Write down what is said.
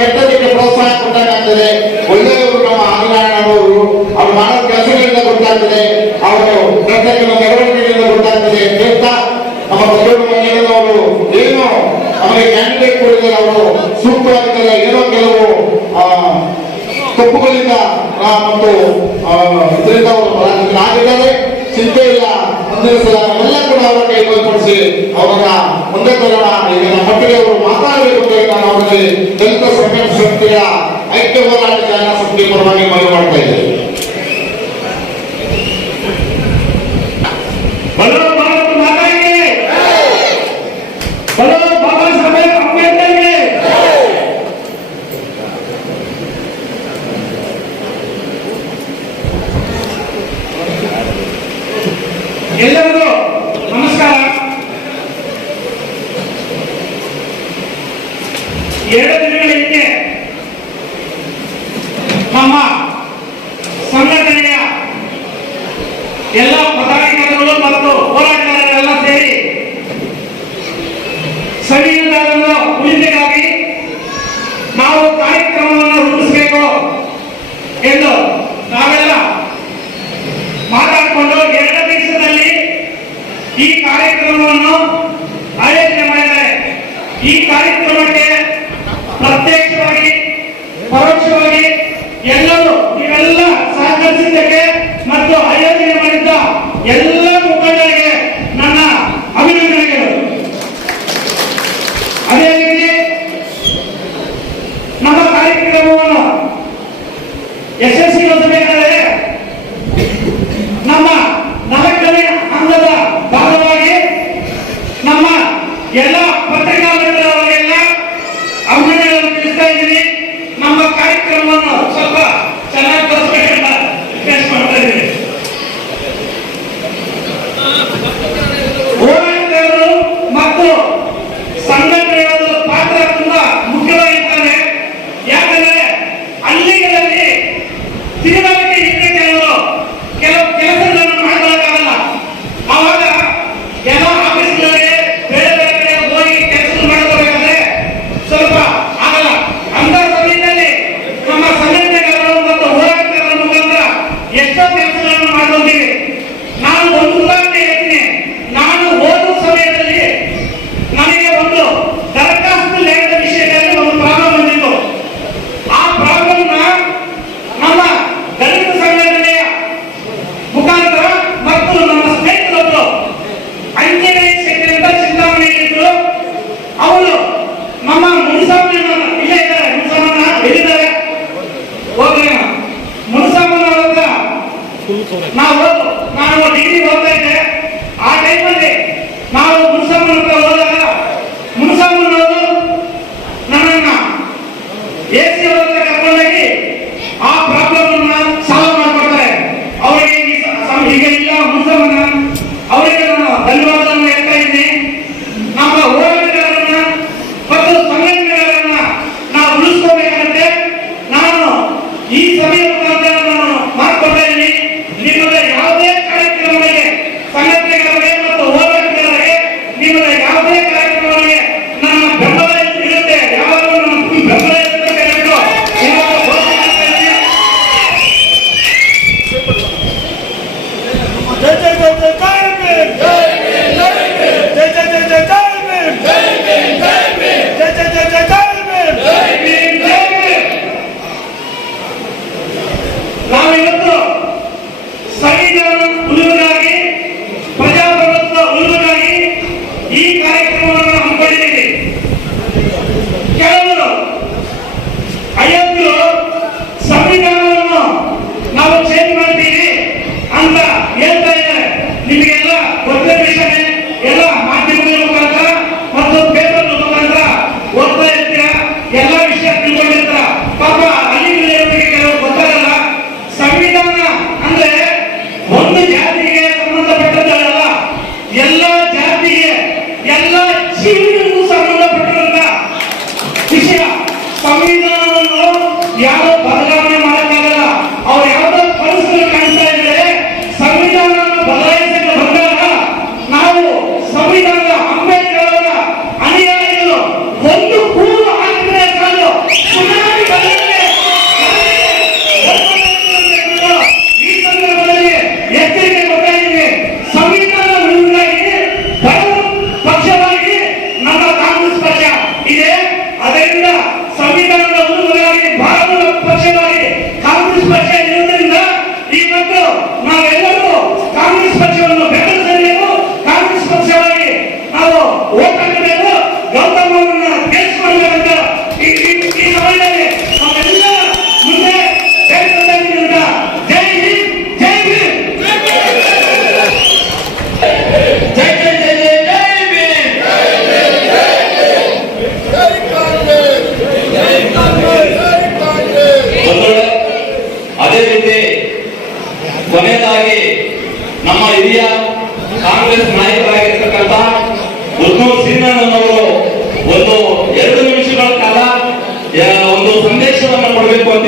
ಕೆಟ್ಟದಕ್ಕೆ ಪ್ರೋತ್ಸಾಹ ಕೊಟ್ಟಾಗ್ತದೆ. ಒಳ್ಳೆಯವರು ನಮ್ಮ ಆದಿನಾರಾಯಣವರು ಅವ್ರು ಮಾಡೋ ಕೆಲಸಗಳಿಂದ ಗೊತ್ತಾಗ್ತದೆ, ಅವರು ಪ್ರತ್ಯೇಕ ಚಟುವಟಿಕೆಗಳಿಂದ ಗೊತ್ತಾಗ್ತದೆ ಅಂತ ಹೇಳ್ತಾ ನಮ್ಮ ಬೆಂಗಳೂರು ಮಂಜಣ್ಣನವರು ಏನು ಅವರಿಗೆ ಕ್ಯಾಂಡಿಡೇಟ್ ಕೊಡಿದರೆ ಅವರು ಸೂಕ್ತವಾಗಿದ್ದಾರೆ, ಏನೋ ಕೆಲವು ತಪ್ಪುಗಳಿಂದ ಮತ್ತು ಇದರಿಂದ ಅವರು ಆಗಿದ್ದಾರೆ. ಚಿಂತೆ ಇಲ್ಲ, ಮುಂದಿನ ಸಲ ನಾವೆಲ್ಲ ಕೂಡ ಅವರ ಕೈ ಬಲಪಡಿಸಿ ಅವರನ್ನ ಮುಂದೆ ತರೋಣ. ಈಗ ನಮ್ಮ ಮಟ್ಟಿಗೆ ಅವರು ಮಾತಾಡಬೇಕು ಅಂತ ಹೇಳಿ ನಾನು ಅವರಿಗೆ ದಲಿತ ಸಂಘರ್ಷ ಶಕ್ತಿಯ ಐಕ್ಯ ಹೋರಾಟ ಜಾಗೃತಿ ಸಮಿತಿ ಪರವಾಗಿ ಮನವಿ ಮಾಡ್ತಾ ಇದ್ದೇನೆ. ಎಲ್ಲರಿಗೂ ನಮಸ್ಕಾರ. 2 ದಿನಗಳ ಹಿಂದೆ ನಮ್ಮ ಸಂಘಟನೆಯ ಎಲ್ಲ ಪದಾಧಿಕಾರಿಗಳು ಮತ್ತು ಹೋರಾಟಗಾರರೆಲ್ಲ ಸೇರಿ ಸಂವಿಧಾನದ ಉಳಿವಿಗಾಗಿ ನಾವು ಕಾರ್ಯಕ್ರಮವನ್ನು ರೂಪಿಸಬೇಕು ಎಂದು ನಾವೆಲ್ಲ ಮಾತಾಡಿಕೊಂಡು 2 ದಿವಸದಲ್ಲಿ ಈ ಕಾರ್ಯಕ್ರಮವನ್ನು ಆಯೋಜನೆ ಮಾಡಿದ್ದಾರೆ. ಈ ಕಾರ್ಯಕ್ರಮಕ್ಕೆ ಪ್ರತ್ಯಕ್ಷವಾಗಿ ಪರೋಕ್ಷವಾಗಿ ಎಲ್ಲರೂ ನೀವೆಲ್ಲ ಸಹಕರಿಸಿದ್ದಕ್ಕೆ ಮತ್ತು ಆಯೋಜನೆ ಮಾಡಿದ್ದ ಎಲ್ಲ ಮುಖಂಡರಿಗೆ ನನ್ನ ಅಭಿನಂದನೆಗಳು. ಅದೇ ರೀತಿ ನಮ್ಮ ಕಾರ್ಯಕ್ರಮವನ್ನು ಯಶಸ್ವಿಗೊಳಿಸಬೇಕಾದರೆ ನಮ್ಮ 4ನೇ ಹಂತದ ಭಾಗವಾಗಿ ನಮ್ಮ ಎಲ್ಲ ಪತ್ರಿಕಾ ಮಿತ್ರರವರಿಗೆಲ್ಲ ಅಭಿನಂದನೆಗಳನ್ನು ತಿಳಿಸ್ತಾ ಇದ್ದೀನಿ. ನಮ್ಮ ಕಾರ್ಯಕ್ರಮವನ್ನು ಸ್ವಲ್ಪ ಚೆನ್ನಾಗಿ ತೋರಿಸಬೇಕಂತ ರಿಕ್ವೆಸ್ಟ್ ಮಾಡ್ತಾ ಇದ್ದೀನಿ. ಹೋರಾಟಗಾರರು ಮತ್ತು ಸಂಘಟನೆಗಳ ಪಾತ್ರ ತುಂಬಾ ಮುಖ್ಯವಾಗಿರ್ತದೆ. ಯಾಕಂದ್ರೆ ಹಳ್ಳಿಗಳಲ್ಲಿ ತಿರುಗಾಟಕ್ಕೆ ಇದ್ದ ಕೆಲವು ಕೆಲಸಗಳನ್ನು ಮಾಡಬೇಕಾಗಲ್ಲ. ಆವಾಗ ಏನೋ ಆಫೀಸ್ಗಳಿಗೆ ಬೇರೆ ಬೇರೆ ಕಡೆ ಹೋಗಿ ಕೆಲಸ ಮಾಡ್ಕೋಬೇಕಾದ್ರೆ ಸ್ವಲ್ಪ ಆಗಲ್ಲ. ಅಂತ ಸಮಯದಲ್ಲಿ ನಮ್ಮ ಸಂಘಟನೆಗಾರರು ಮತ್ತು ಹೋರಾಟಗಾರರ ಮುಖಾಂತರ ಎಷ್ಟೋ ಕೆಲಸಗಳನ್ನು ಮಾಡ್ಕೊಂಡಿವಿ. ನಾನು ಒಂದು ಉದಾಹರಣೆ ಹೇಳ್ತೀನಿ. ನಾನು ಓದುವ ಸಮಯದಲ್ಲಿ ನನಗೆ ಒಂದು ದರಖಾಸ್ತು ಲೇಖದ ವಿಷಯದಲ್ಲಿ ಒಂದು ಪ್ರಾಬ್ಲಮ್ ಬಂದಿತ್ತು. ಆ ಪ್ರಾಬ್ಲಮ್ನ ನಮ್ಮ ದಲಿತ ಸಂಘಟನೆಯ ಮುಖಾಂತರ ಮತ್ತು ನಮ್ಮ ಸ್ನೇಹಿತರೊಬ್ಬರು ಅಂಜನೇಯ ಶೆಟ್ಟಿ ಅಂತ ಚಿಂತಾಮಣಿಯಲ್ಲಿದ್ದರು. ಅವರು ನಮ್ಮ ಮುನಿಸಾಮಣ್ಣ ಇಲ್ಲೇ ಇದ್ದಾರೆ. ಮುನಿಸಾಮಣ್ಣ ಎಲ್ಲಿದ್ದಾರೆ? ಹೋಗ್ಲಿ. ಮುನಿಸಾಮಣ್ಣ ಅವರ ಹತ್ರ ನಾನು ಡಿಗ್ರಿ ಓದ್ತಾ ಇದ್ದೆ. ಆ ಟೈಮಲ್ಲಿ ನಾವು ಮುನಿಸಾಮಣ್ಣ ಹತ್ರ ಹೋದಾಗ ಮುನಿಸಾಮಣ್ಣವರು ನನ್ನನ್ನ AC ಅವರ ಹತ್ರ ಕರ್ಕೊಂಡೋಗಿ ಆ ಪ್ರಾಬ್ಲಮ್ ಅನ್ನ ಸಾಲ್ವ್ ಮಾಡ್ಕೊಡ್ತಾರೆ. ಅವರಿಗೆ ಈಗ ಇಲ್ಲ ಮುನಿಸಾಮಣ್ಣ ಅವರಿಗೆ ನಾನು ಧನ್ಯವಾದವನ್ನು ಹೇಳ್ತಾ ಇದ್ದೀನಿ. ನಮ್ಮ ಹೋರಾಟಗಾರರನ್ನ ಮತ್ತು ಸಂಘಟನೆಗಳನ್ನ ನಾವು ಉಳಿಸ್ಕೋಬೇಕಾಗುತ್ತೆ. ನಾನು ಈ ಸಭೆಯ ಮುಖಾಂತರ ನಾನು ಮಾಡ್ಕೊಡ್ತಾ ಇದ್ದೀನಿ. ನಿಮ್ಮದೇ ಯಾವುದೇ ಕಾರ್ಯಕ್ರಮಗಳಿಗೆ ಸಂಘಟನೆಗಳಿಗೆ ಮತ್ತು ಹೋರಾಟಗಾರರಿಗೆ ನಿಮ್ಮದೇ ಯಾವುದೇ ಕಾರ್ಯಕ್ರಮಗಳಿಗೆ ನನ್ನ ಬೆಂಬಲ ಇರುತ್ತೆ. ಯಾವಾಗಲೂ ನನ್ನ ಬೆಂಬಲ ಇರುತ್ತೆ. जय जय जय जय कार्मिक जय भीम जय जय जय जय कार्मिक जय भीम जय जय जय जय कार्मिक जय भीम जय भीम. ನಾವಿವತ್ತು ಸಂವಿಧಾನ ಉಳಿವಿಗಾಗಿ ಪ್ರಜಾಪ್ರಭುತ್ವ ಉಳಿವಿಗಾಗಿ ಈ ಕಾರ್ಯಕ್ರಮವನ್ನು ಹಮ್ಮಿಕೊಂಡಿದ್ದೀವಿ. ಕೆಲವರು ಅಯೋಗ್ಯರು ಸಂವಿಧಾನವನ್ನು ನಾವು ಚೇಂಜ್ ಮಾಡ್ತೀವಿ ಅಂತ ಹೇಳ್ತಾ ಇದ್ದಾರೆ. ನಿಮಗೆಲ್ಲ ಗೊತ್ತಿರೋ ವಿಷಯನೇ. ಎಲ್ಲ ಮಾಧ್ಯಮಗಳ ಮುಖಾಂತರ ಮತ್ತು ಪೇಪರ್ ಮುಖಾಂತರ ಓದ್ತಾ ಇರ್ತೀರ, ಎಲ್ಲ ವಿಷಯ ತಿಳ್ಕೊಂಡಿರ್ತೀರ. ಪಾಪ ಹಳ್ಳಿಗಳಿಗೆ ಕೆಲವು ಗೊತ್ತಾಗಲ್ಲ. ಸಂವಿಧಾನ ಅಂದ್ರೆ ಒಂದು ಜಾತಿಗೆ ಸಂಬಂಧಪಟ್ಟದ್ದಲ್ಲ, ಎಲ್ಲ ಜಾತಿಗೆ ಎಲ್ಲ ಜೀವಿಗಳಿಗೂ ಸಂಬಂಧಪಟ್ಟಿರುವಂತ ವಿಷಯ. ಸಂವಿಧಾನವನ್ನು ಯಾರು ಬದಲಾವಣೆ ಮಾಡಕ್ಕಾಗಲ್ಲ. ಅವ್ರು ಯಾವುದೋ ಪರಿಸ್ಥಿತಿ ಕಾಣಿಸ್ತಾ ಇದ್ರೆ ಸಂವಿಧಾನವನ್ನು ಬದಲಾಯಿಸಲು ಬಂದಾಗ ನಾವು ಸಂವಿಧಾನದ ಅಂಬೇಡ್ಕರ್ ಅವರ ಅನುಯಾಯಿಗಳು ಒಂದು ಕೂರು ಹಾಕಿದ್ರೆ ಸಾಲು ನಾವೆಲ್ಲರೂ ಕಾಂಗ್ರೆಸ್ ಪಕ್ಷವನ್ನು ಬೆಂಬಲಿಸಬೇಕು. ಕಾಂಗ್ರೆಸ್ ಪಕ್ಷವಾಗಿ ನಾವು ಓಟ್ ಹಾಕಬೇಕು. ಗೌತಮ್ ಅವರನ್ನ ಗೆಲ್ಲಿಸಿಕೊಳ್ಳಬೇಕಂತ ಈ ಸಮಯದಲ್ಲಿ ನಾವೆಲ್ಲ ಮುಂದೆ ಹೇಳ್ತಾ ಇದ್ದೀವಿ. ಜೈ ಹಿಂದ್, ಜೈ ಭೀಮ್. ಜೈ ಜೈ ಜೈ ಜೈ ಜೈ ಭೀಮ್. ಬಂಧುಗಳೇ, ಅದೇ ರೀತಿ ಕೊನೆಯದಾಗಿ ನಮ್ಮ ಹಿರಿಯ ಕಾಂಗ್ರೆಸ್ ನಾಯಕರಾಗಿರ್ತಕ್ಕಂಥ ಉರ್ನೂರ್ ಸೀನಣ್ಣನವರು ಒಂದು 2 ನಿಮಿಷಗಳ ಕಾಲ ಒಂದು ಸಂದೇಶವನ್ನು ಕೊಡಬೇಕು ಅಂತ